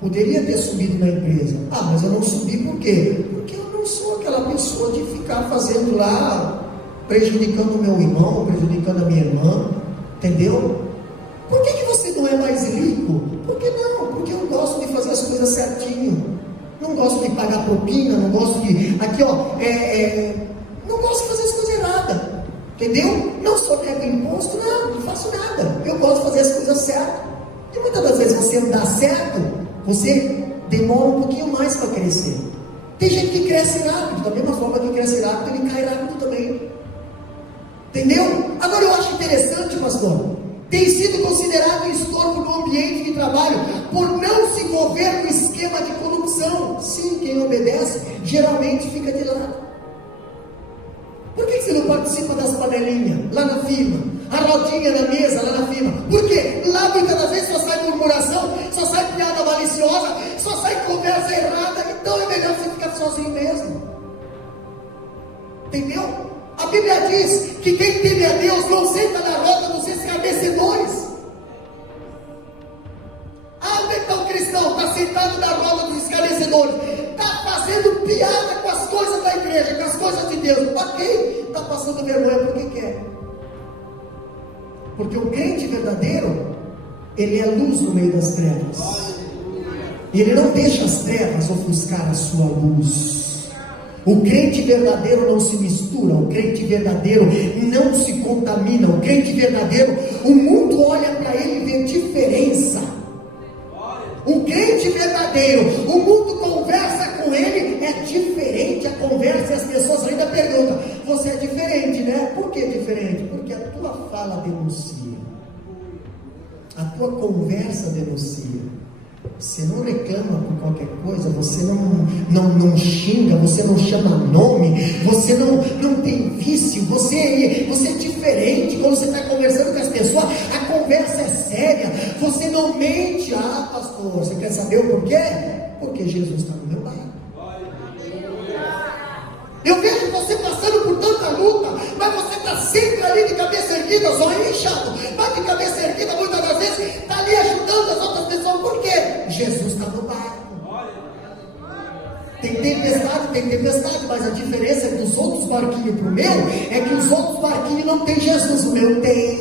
Poderia ter subido na empresa. Mas eu não subi por quê? Porque eu não sou aquela pessoa de ficar fazendo lá, prejudicando o meu irmão, prejudicando a minha irmã, entendeu? Por que você não é mais rico? Por que não? Porque eu gosto de fazer as coisas certinho, não gosto de pagar propina, não gosto de, não gosto de fazer as coisas erradas, entendeu? Não só nego imposto, não faço nada, eu gosto de fazer as coisas certas. E muitas das vezes você não dá certo, você demora um pouquinho mais para crescer. Tem gente que cresce rápido, da mesma forma que cresce rápido, ele cai rápido também. Entendeu? Agora eu acho interessante, pastor, tem sido considerado um estorvo no ambiente de trabalho por não se envolver no esquema de corrupção. Sim, quem obedece geralmente fica de lado. Por que você não participa das panelinhas lá na firma? A rodinha na mesa lá na firma? Porque lá muitas das vezes só sai murmuração, só sai piada maliciosa, só sai conversa errada. Então é melhor você ficar sozinho mesmo. Entendeu? A Bíblia diz que quem teme a Deus não senta na roda dos escarnecedores. Onde está o cristão? Está sentado na roda dos escarnecedores, está fazendo piada com as coisas da igreja, com as coisas de Deus. Ok, está passando vergonha porque quer. Porque o crente verdadeiro, ele é luz no meio das trevas. Ele não deixa as trevas ofuscar a sua luz. O crente verdadeiro não se mistura, o crente verdadeiro não se contamina, o crente verdadeiro, o mundo olha para ele e vê diferença. O crente verdadeiro, o mundo conversa com ele, é diferente a conversa e as pessoas ainda perguntam: você é diferente, né? Por que diferente? Porque a tua fala denuncia, a tua conversa denuncia. você não reclama por qualquer coisa, você não xinga, você não chama nome, você não tem vício, você é diferente. Quando você está conversando com as pessoas, a conversa é séria, você não mente. Ah, pastor, você quer saber o porquê? Porque Jesus está no meu lado. Eu vejo você passando por tanta luta, mas você está sempre ali de cabeça erguida, só inchado, mas de cabeça erguida, muitas das vezes está ali ajudando as outras pessoas. Por quê? Jesus está no barco. Tem tempestade, mas a diferença dos outros barquinhos para o meu é que os outros barquinhos não tem Jesus, o meu tem.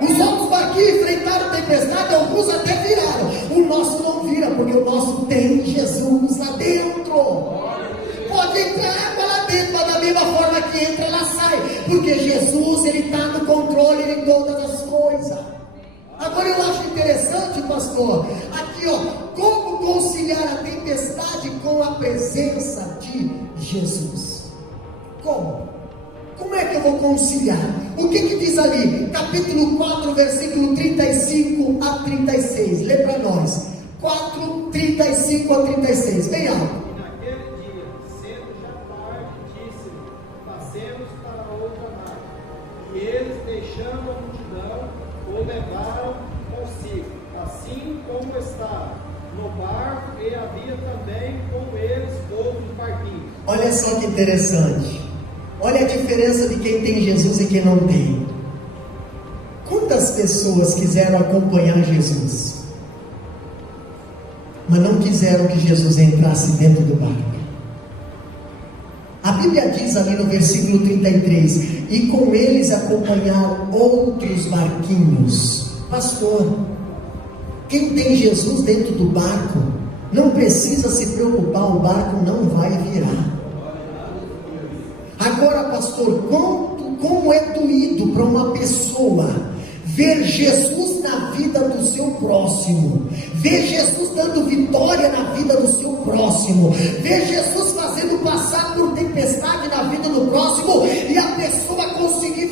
Os outros barquinhos enfrentaram tempestade, alguns até viraram, o nosso não vira, porque o nosso tem Jesus lá dentro. Pode entrar água lá dentro, mas da mesma forma que entra, ela sai, porque Jesus, Ele está no controle de todas as coisas. Agora eu acho interessante, pastor, aqui como conciliar a tempestade com a presença de Jesus? Como é que eu vou conciliar? O que diz ali? Capítulo 4, versículo 35 a 36, lê para nós, 4, 35 a 36, bem alto. E eles, deixando a multidão, o levaram consigo, assim como estava no barco, e havia também com eles outros barquinhos. Olha só que interessante, olha a diferença de quem tem Jesus e quem não tem. Quantas pessoas quiseram acompanhar Jesus, mas não quiseram que Jesus entrasse dentro do barco? A Bíblia diz ali no versículo 33, e com eles acompanharam outros barquinhos. Pastor, quem tem Jesus dentro do barco, não precisa se preocupar, o barco não vai virar. Agora, pastor, como é doído para uma pessoa ver Jesus na vida do seu próximo, ver Jesus dando vitória na vida do seu próximo, ver Jesus fazendo passar por tempestade na vida do próximo, e a pessoa conseguir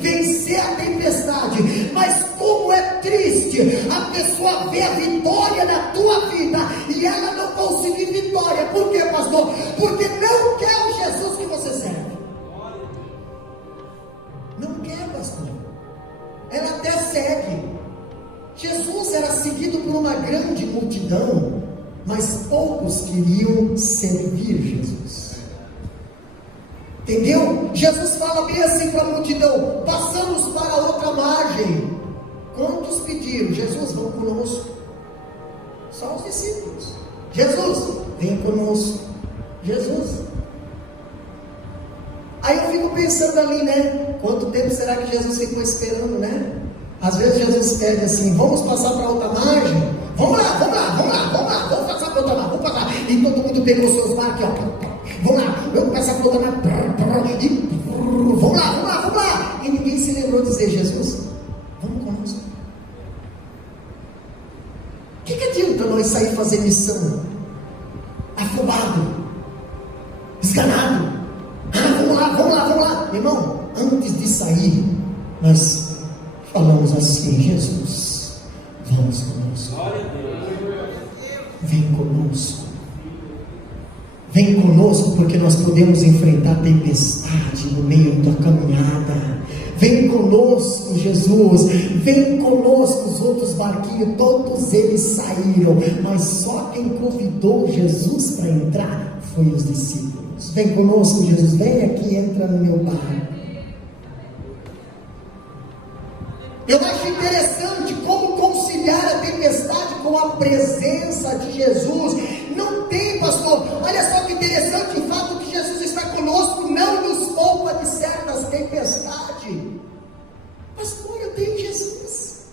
vencer a tempestade. Mas como é triste a pessoa ver a vitória na tua vida e ela não conseguir vitória. Por quê, pastor? Porque não quer o Jesus que você serve. Não quer, pastor. Ela até segue. Jesus era seguido por uma grande multidão, mas poucos queriam servir Jesus. Entendeu? Jesus fala bem assim para a multidão: passamos para outra margem. Quantos pediram? Jesus, vão conosco. Só os discípulos. Jesus, vem conosco. Jesus. Aí eu fico pensando ali, né? Quanto tempo será que Jesus ficou esperando, né? Às vezes Jesus pede assim: vamos passar para outra margem? Vamos lá, vamos passar para outra margem, vamos passar. E todo mundo pegou seus barcos, vamos lá, vamos passar para outra margem. E vamos lá. E ninguém se lembrou de dizer: Jesus, vamos conosco. O que adianta nós sair fazer missão afobado, esganado? Vamos lá, irmão. Antes de sair, nós falamos assim: Jesus, vamos conosco. Vem conosco, porque nós podemos enfrentar tempestade no meio da caminhada. Vem conosco, Jesus. Vem conosco. Os outros barquinhos, todos eles saíram, mas só quem convidou Jesus para entrar foi os discípulos. Vem conosco, Jesus. Vem aqui, entra no meu barco. Eu acho interessante como conciliar a tempestade com a presença de Jesus. Não tem, pastor. Olha só que interessante, o fato que Jesus está conosco não nos poupa de certas tempestades. Pastor, eu tenho Jesus.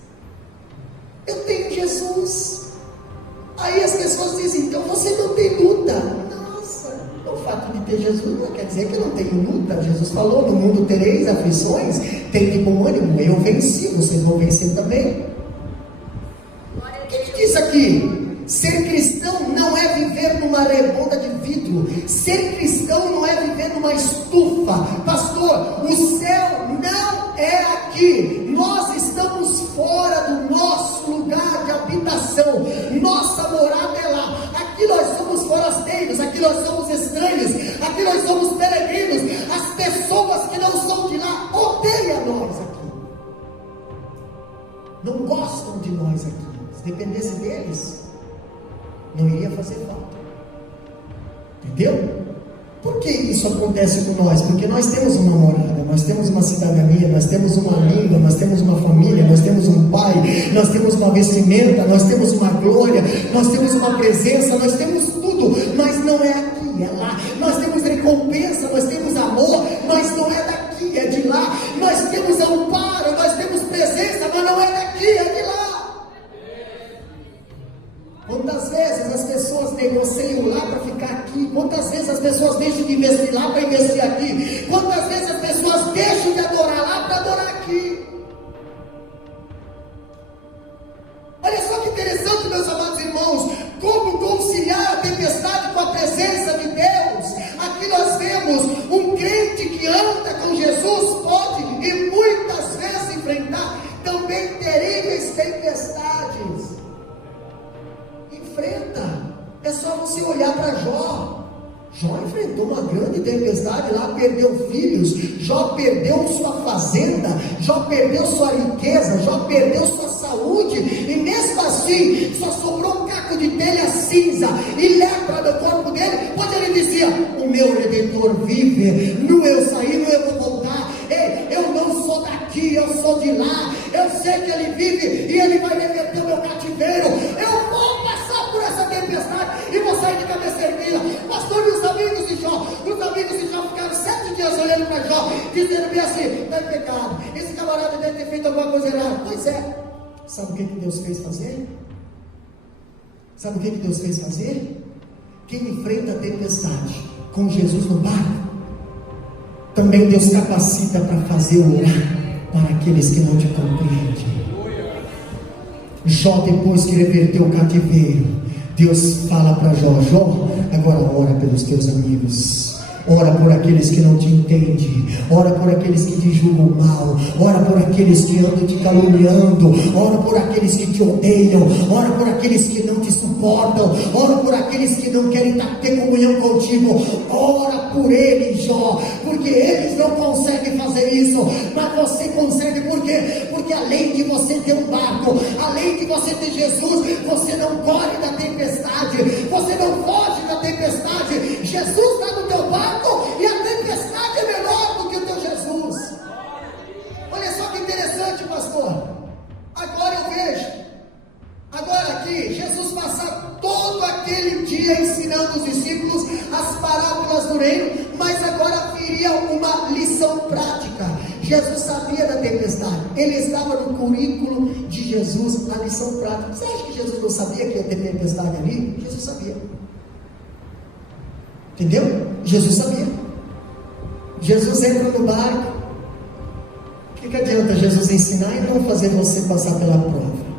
Aí as pessoas dizem: então você não tem luta. Nossa, o fato de ter Jesus não quer dizer que eu não tenho luta. Jesus falou: no mundo tereis aflições, tem de bom ânimo, eu venci, vocês vão vencer também. O que diz aqui? Ser cristão não é viver numa redonda de vidro. Ser cristão não é viver numa estufa. Pastor, o céu não é aqui. Nós estamos fora do nosso lugar de habitação. aqui nós somos estranhos, aqui nós somos peregrinos. As pessoas que não são de lá odeiam nós aqui, não gostam de nós aqui. Se dependesse deles, não iria fazer falta. Entendeu? Por que isso acontece com nós? Porque nós temos uma morada, nós temos uma cidadania, nós temos uma língua, nós temos uma família, nós temos um pai, nós temos uma vestimenta, nós temos uma glória, nós temos uma presença, nós temos tudo, mas não é aqui, é lá. Nós temos recompensa, nós temos amor, mas não é daqui, é de lá. Nós temos amparo, nós temos presença, mas não é daqui, é de lá. Quantas vezes as pessoas negociam lá para ficar aqui? Quantas vezes as pessoas deixam de investir lá para investir aqui? Quantas vezes as pessoas deixam de adorar lá para adorar aqui? Olha só que interessante, meus amados irmãos, como conciliar a tempestade com a presença de Deus. Aqui nós vemos um crente que anda com Jesus pode e muitas vezes enfrentar também terríveis tempestades. Enfrenta. É só você olhar para Jó. Jó enfrentou uma grande tempestade lá, perdeu filhos, Jó perdeu sua fazenda, Jó perdeu sua riqueza, Jó perdeu sua saúde, e mesmo assim só sobrou um caco de telha cinza e lepra no corpo dele, quando ele dizia: o meu Redentor vive, não eu saí, não eu vou voltar. Ei, eu não sou daqui, eu sou de lá, eu sei que ele vive e ele vai reverter o meu cativeiro. Eu vou passar por essa tempestade e vou sair de cabeça erguida. Pastor, e os amigos de Jó? Os amigos de Jó ficaram 7 dias olhando para Jó, dizendo bem assim: está em pecado, esse camarada deve ter feito alguma coisa errada. Pois é. Sabe o que Deus fez fazer? Sabe o que Deus fez fazer? Quem enfrenta a tempestade com Jesus no barco, também Deus capacita para fazer orar para aqueles que não te compreendem. Jó, depois que reverteu o cativeiro, Deus fala para Jó: Jó, agora ora pelos teus amigos, ora por aqueles que não te entendem, ora por aqueles que te julgam mal, ora por aqueles que andam te caluniando, ora por aqueles que te odeiam, ora por aqueles que não te suportam, ora por aqueles que não querem ter comunhão contigo. Ora por eles, Jó, porque eles não conseguem fazer isso, mas você consegue. Por quê? Porque além de você ter um barco, além de você ter Jesus, você não corre da tempestade, você não foge da tempestade. Jesus está no teu barco e a tempestade é menor do que o teu Jesus. Olha só que interessante, pastor. Agora eu vejo, agora aqui, Jesus passa todo aquele dia ensinando os discípulos as parábolas do reino, mas agora viria uma lição prática. Jesus sabia da tempestade, ele estava no currículo de Jesus, a lição prática. Você acha que Jesus não sabia que ia ter tempestade ali? Jesus sabia. Entendeu? Jesus sabia. Jesus entra no barco. O que adianta Jesus ensinar e não fazer você passar pela prova?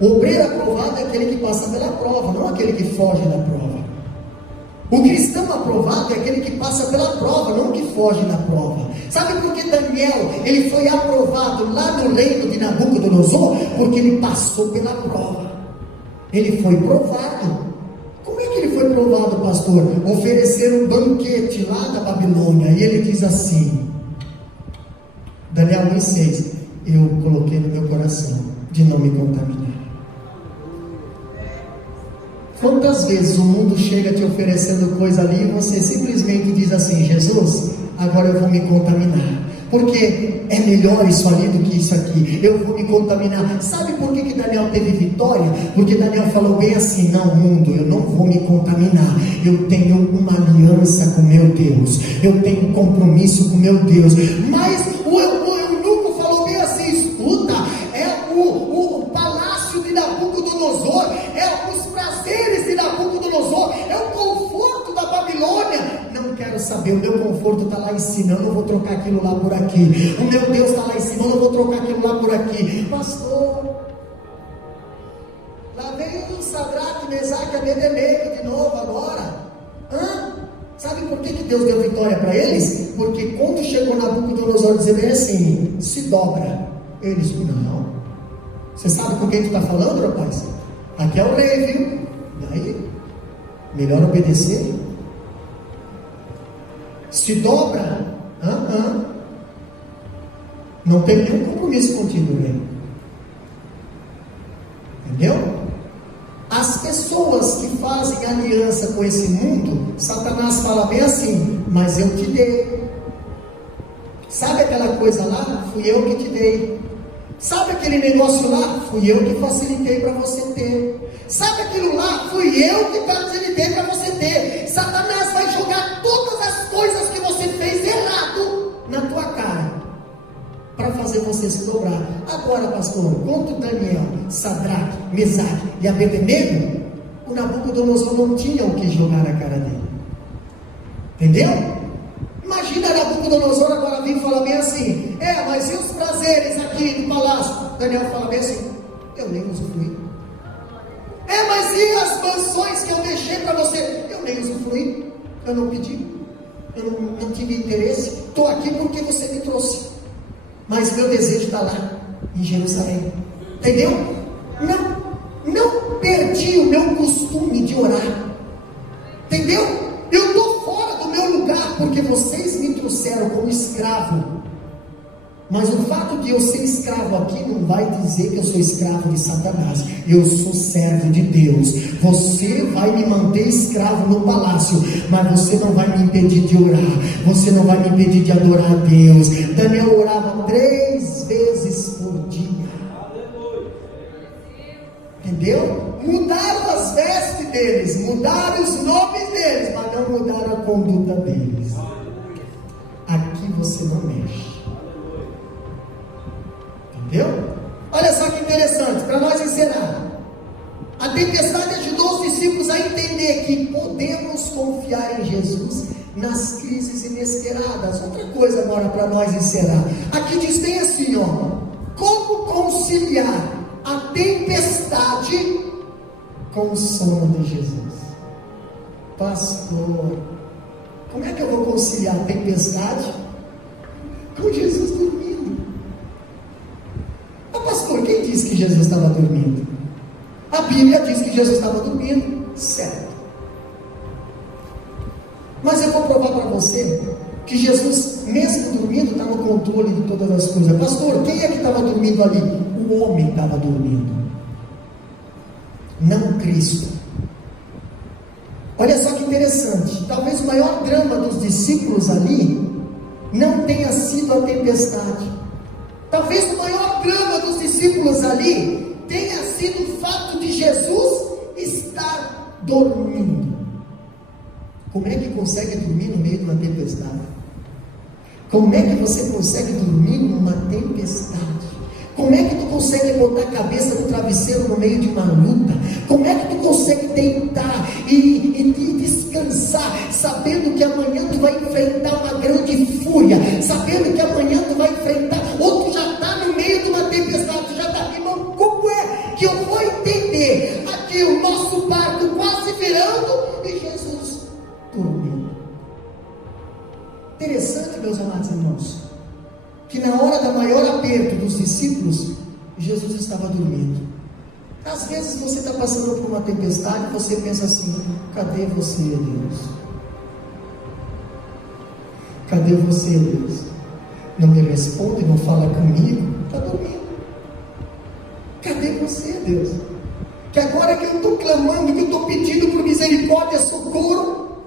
O obreiro aprovado é aquele que passa pela prova, não aquele que foge da prova. O cristão aprovado é aquele que passa pela prova, não que foge da prova. Sabe por que Daniel, ele foi aprovado lá no reino de Nabucodonosor? Porque ele passou pela prova. Ele foi provado. Como é que ele foi provado, pastor? Ofereceram um banquete lá da Babilônia, e ele diz assim, Daniel 1,6: eu coloquei no meu coração de não me contaminar. Quantas vezes o mundo chega te oferecendo coisa ali e você simplesmente diz assim: Jesus, agora eu vou me contaminar, porque é melhor isso ali do que isso aqui, eu vou me contaminar. Sabe por que Daniel teve vitória? Porque Daniel falou bem assim: não, mundo, eu não vou me contaminar, eu tenho uma aliança com meu Deus, eu tenho um compromisso com meu Deus. Mas o eunuco falou bem assim: escuta, é o palácio de Nabucodonosor, é os prazeres de Nabucodonosor, é o conforto da Babilônia. Não quero saber, o meu conforto está lá em cima, eu não vou trocar aquilo lá por aqui. O meu Deus está lá em cima, eu não vou trocar aquilo lá por aqui. Pastor, lá vem o Sadraque, Mesaque e Abednego de novo agora. Sabe por que Deus deu vitória para eles? Porque quando chegou Nabucodonosor dizer bem assim: se dobra, eles não. Você sabe com quem tu está falando, rapaz? Aqui é o rei, viu? E aí? Melhor obedecer. Se dobra, não tem nenhum compromisso contigo, né? Entendeu? As pessoas que fazem aliança com esse mundo, Satanás fala bem assim: mas eu te dei. Sabe aquela coisa lá? Fui eu que te dei. Sabe aquele negócio lá? Fui eu que facilitei para você ter. Sabe aquilo lá? Fui eu que facilitei para você ter. Satanás vai jogar todas as coisas que você fez errado na tua cara, para fazer você se dobrar. Agora, pastor, quanto Daniel, Sadraque, Mesaque e Abednego, o Nabucodonosor não tinha o que jogar na cara dele. Entendeu? Imagina Nabucodonosor agora vir e falar bem assim: mas e os prazeres aqui do palácio? Daniel fala bem assim: eu nem usufruí. Mas e as mansões que eu deixei para você? Eu nem usufruí. Eu não pedi. Eu não tive interesse. Estou aqui porque você me trouxe. Mas meu desejo está lá, em Jerusalém. Entendeu? Não perdi o meu costume de orar. Entendeu? Eu estou fora do meu lugar porque vocês me trouxeram como escravo. Mas o fato de eu ser escravo aqui não vai dizer que eu sou escravo de Satanás. Eu sou servo de Deus. Você vai me manter escravo no palácio, mas você não vai me impedir de orar. Você não vai me impedir de adorar a Deus. Daniel orava 3 vezes por dia. Entendeu? Mudaram as vestes deles, mudaram os nomes deles, mas não mudaram a conduta deles. Aqui você não mexe. Entendeu? Olha só que interessante, para nós encerrar. A tempestade ajudou os discípulos a entender que podemos confiar em Jesus nas crises inesperadas. Outra coisa agora para nós encerrar. Aqui diz bem assim, como conciliar a tempestade com o sono de Jesus? Pastor, como é que eu vou conciliar a tempestade com Jesus dormindo? Pastor, quem disse que Jesus estava dormindo? A Bíblia diz que Jesus estava dormindo, certo? Mas eu vou provar para você que Jesus, mesmo dormindo, está no controle de todas as coisas. Pastor, quem é que estava dormindo ali? O homem estava dormindo, não Cristo. Olha só que interessante. Talvez o maior drama dos discípulos ali não tenha sido a tempestade. Talvez o maior drama dos discípulos ali tenha sido o fato de Jesus estar dormindo. Como é que consegue dormir no meio de uma tempestade? Como é que você consegue dormir numa tempestade? Como é que tu consegue botar a cabeça no travesseiro no meio de uma luta? Como é que tu consegue deitar e descansar, sabendo que amanhã tu vai enfrentar uma grande fúria, sabendo que amanhã tu vai enfrentar, ou tu já está no meio de uma tempestade, tu já está, irmão, como é que eu vou entender aqui o nosso barco quase virando e Jesus dormindo? Interessante, meus amados irmãos, que na hora da maior aperto dos discípulos, Jesus estava dormindo. Às vezes você está passando por uma tempestade e você pensa assim: cadê você, Deus? Cadê você, Deus? Não me responde, não fala comigo, está dormindo. Cadê você, Deus? Que agora que eu estou clamando, que eu estou pedindo por misericórdia, socorro,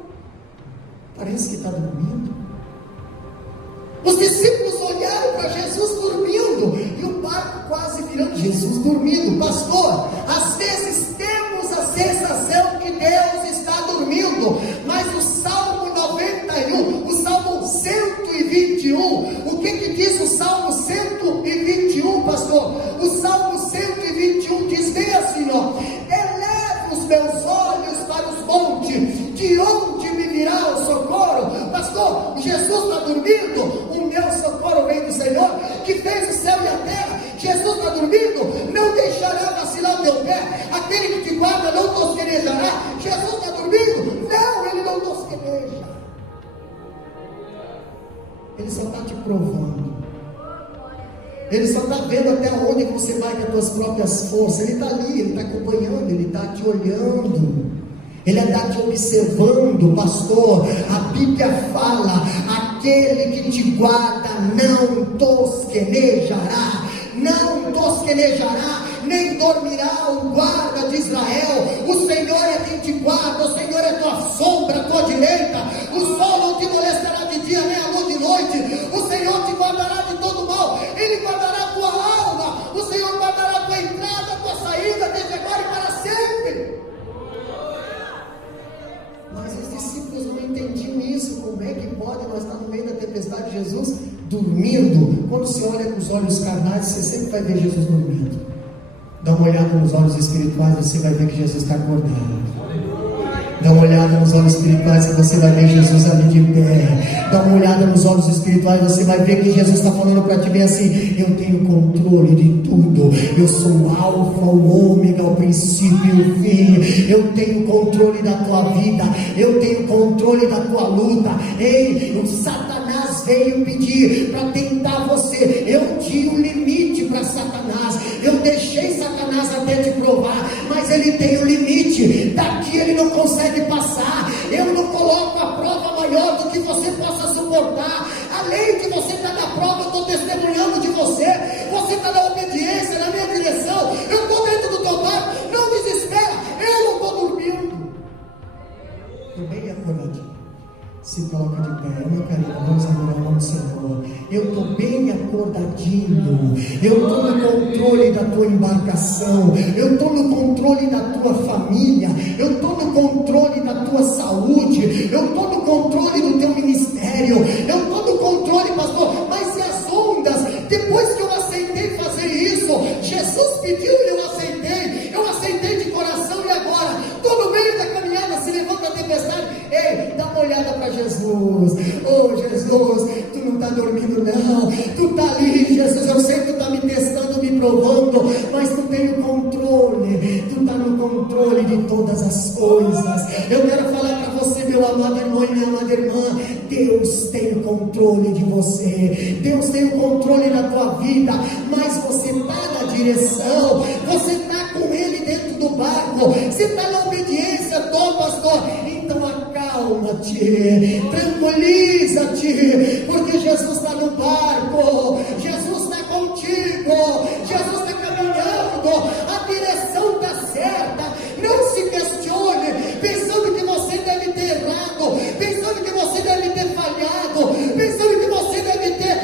parece que está dormindo. Os discípulos olharam para Jesus dormindo e o barco quase virando. Jesus dormindo. Pastor, às vezes temos a sensação que Deus está dormindo, mas o Salmo 91, o Salmo 121, o que diz o Salmo 121, pastor? O Salmo 121 diz bem assim, eleva os meus olhos para os montes, de onde me virá o socorro? Pastor, Jesus está dormindo? O meu socorro vem do Senhor, que fez o céu e a terra. Jesus está dormindo? Não deixará vacilar o teu pé. Aquele que te guarda não tosquenejará. Jesus está dormindo? Não, ele não tosqueneja. Ele só está te provando. Ele só está vendo até onde você vai com as tuas próprias forças. Ele está ali, ele está acompanhando, ele está te olhando. Ele está te observando, pastor. A Bíblia fala: aquele que te guarda não tosquenejará, nem dormirá o guarda de Israel. O Senhor é quem te guarda, o Senhor é tua sombra, tua direita. O sol não te molestará de dia, nem a lua de noite. O Senhor te guardará de todo mal, Ele guardará a tua alma. O Senhor guardará a tua entrada, a tua saída, desde agora e para sempre. Mas os discípulos não entendiam isso. Como é que pode nós estar no meio da tempestade, Jesus dormindo? Quando você olha com os olhos carnais, você sempre vai ver Jesus dormindo. Dá uma olhada nos olhos espirituais, você vai ver que Jesus está acordado. Dá uma olhada nos olhos espirituais e você vai ver Jesus ali de pé. Dá uma olhada nos olhos espirituais, você vai ver que Jesus está falando para ti bem assim: eu tenho controle de tudo. Eu sou o alfa, o ômega, o princípio e o fim. Eu tenho controle da tua vida. Eu tenho controle da tua luta. Ei, o Satanás veio pedir para tentar você. Eu tinha um limite para Satanás. Eu deixei Satanás até te provar, mas ele tem um limite. Daqui ele não consegue passar. Eu não coloco a prova maior do que você possa suportar. Além de você estar na prova, eu estou testemunhando de você. Você está na obediência, na minha direção. Eu estou dentro do teu barco. Não desespera, eu não estou dormindo. Estou bem acordadinho. Se coloca de pé, meu querido, vamos adorar o nome do Senhor. Eu estou bem acordadinho. Eu estou no controle da tua embarcação. Eu estou no controle da tua família. Eu estou no controle da tua saúde. Eu estou no controle do teu ministério. Eu estou no controle, pastor. Mas e as ondas? Depois que eu aceitei fazer isso, Jesus pediu e eu aceitei. Eu aceitei de coração e agora estou no meio da caminhada, se levanta a tempestade. Ei, dá uma olhada para Jesus. Oh Jesus, tu não está dormindo não. Tu está ali, Jesus. Eu sei que tu está me testando, me provando, mas tu tem o controle. Tu está no controle de todas as coisas. Eu quero falar para você, meu amado irmão e minha amada irmã: Deus tem o controle de você. Deus tem o controle da tua vida. Mas você está na direção. Você está com Ele dentro do barco. Você está na obediência, pastor. Então acalma-te, tranquiliza-te, porque Jesus está no barco. Jesus está contigo. Jesus está caminhando. A direção está certa. Não se questione pensando que você deve ter errado, pensando que você deve ter falhado, pensando que você deve ter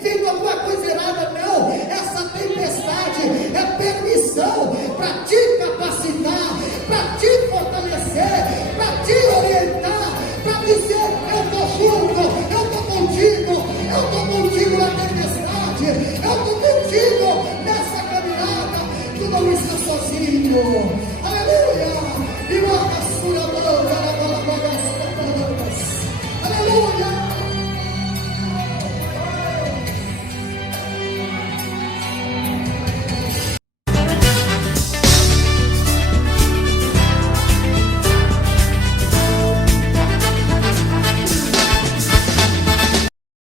feito alguma coisa errada. Não, essa tempestade é permissão para te capacitar, para te fortalecer, para te orientar, para dizer: eu estou junto, eu estou contigo na tempestade, eu estou contigo nessa caminhada. Tu não está sozinho.